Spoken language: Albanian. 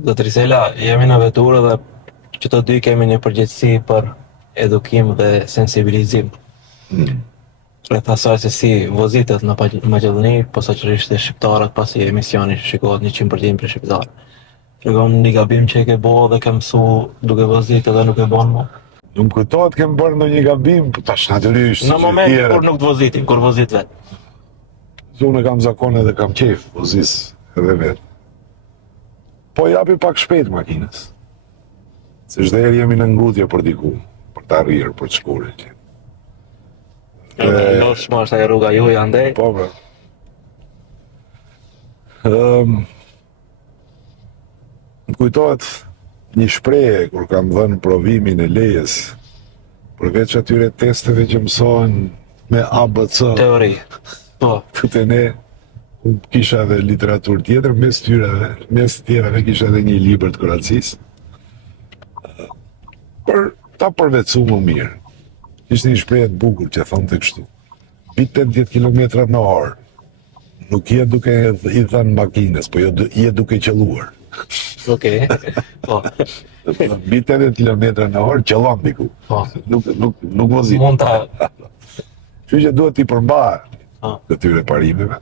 Zotëri Risela, jemi në veturë dhe që të dy kemi një përgjegjësi për edukim dhe sensibilizim. Rreth asaj se si vozitet në Maqedoni, posaçërisht e shqiptarët pasi emisioni shikohet 100% për shqiptarë. Tregon një gabim që e ke bo dhe ke mësu duke vozitë dhe nuk e bon më. Nuk më kujtohet kem bërë ndonjë gabim, po tash natyrisht. Në moment kur nuk të vozitim, kur vozit vetë. Unë kam zakon edhe kam qef, vozis edhe vetë. Po japi pak shpejt makinës. Se çdo herë jemi në ngutje për diku, për të arrirë, për të shkuar. Edhe loshma është ajo rruga juaj andej. Po, bro. Më kujtohet një shprehje kur kam dhënë provimin e lejes, përveç atyre testeve që mësohen me ABC. Teori. Po. Të ne, unë kisha edhe literaturë tjetër, mes tjerave kisha edhe një libër të Kroacisë, për ta përvetësu më mirë. Ishte një shprehje të bukur që thonë të kështu. Mbi 80 km/h, nuk je duke i thënë makinës, po je duke qelluar. Okej. Po. Mbi 80 km/h qellon diku. Po. Nuk vozit. Mund ta Kështu që duhet t'i përmbahet këtyre parimeve.